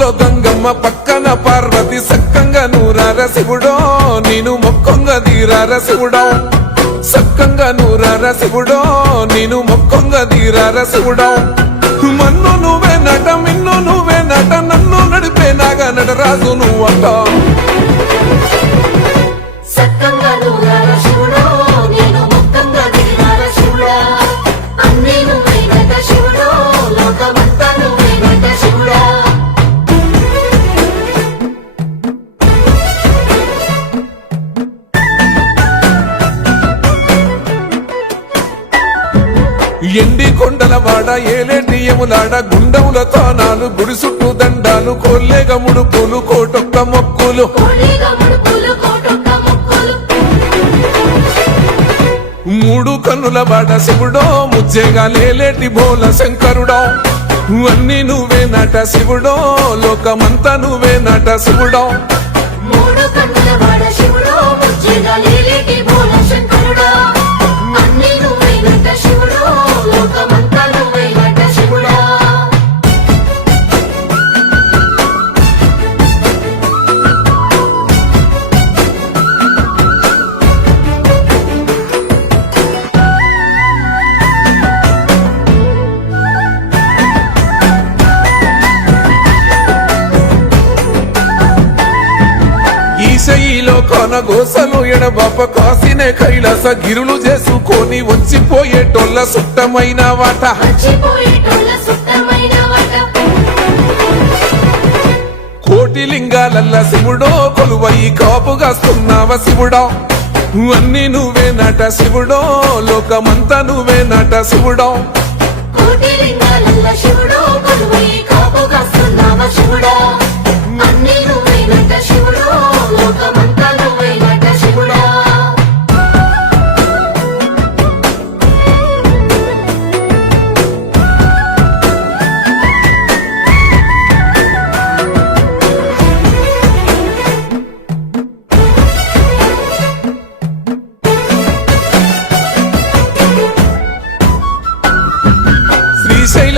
ఊళ్ళో గంగమ్మ పక్కన పార్వతి సక్కంగా నూరార శివుడో నేను మొక్కంగా తీరార శివుడో. సక్కంగా నూరార శివుడో నేను మొక్కంగా తీరార శివుడో. మన్ను నువ్వే నట మిన్ను నువ్వే నట నన్ను నడిపే నాగా నటరాజు నువ్వు అంటావు ఎండి కొండల వాడ ఏలేటి గుండముల తానాలు గుడి చుట్టూ దండాలు కొల్లేగ ముడుపులు కోటొక్క మొక్కులు. మూడు కన్నుల వాడ శివుడో ముజ్జేగా లేలేటి బోల శంకరుడో. అన్ని నువ్వే నట శివుడో లోకమంతా నువ్వే నట శివుడో. ఈశయిలో కొన గోసలు ఎడబాప కాసినే కైలాస గిరులు చేసుకొని వచ్చిపోయేటోళ్ళ సుట్టమైన వాట. కోటి లింగాలల్ల శివుడో కొలువయి కాపుగాస్తున్నావ శివుడో అన్ని నువ్వే నట శివుడో లోకమంతా నువ్వే నట శివుడో కోటి లింగాలల్ల శివుడో, కొలువై కాపుగాస్తున్నావ శివుడా.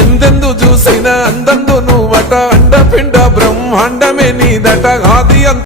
ఎందెందు చూసిన అందందు నువ్వట అండపిండ బ్రహ్మాండమే నీదట ఆది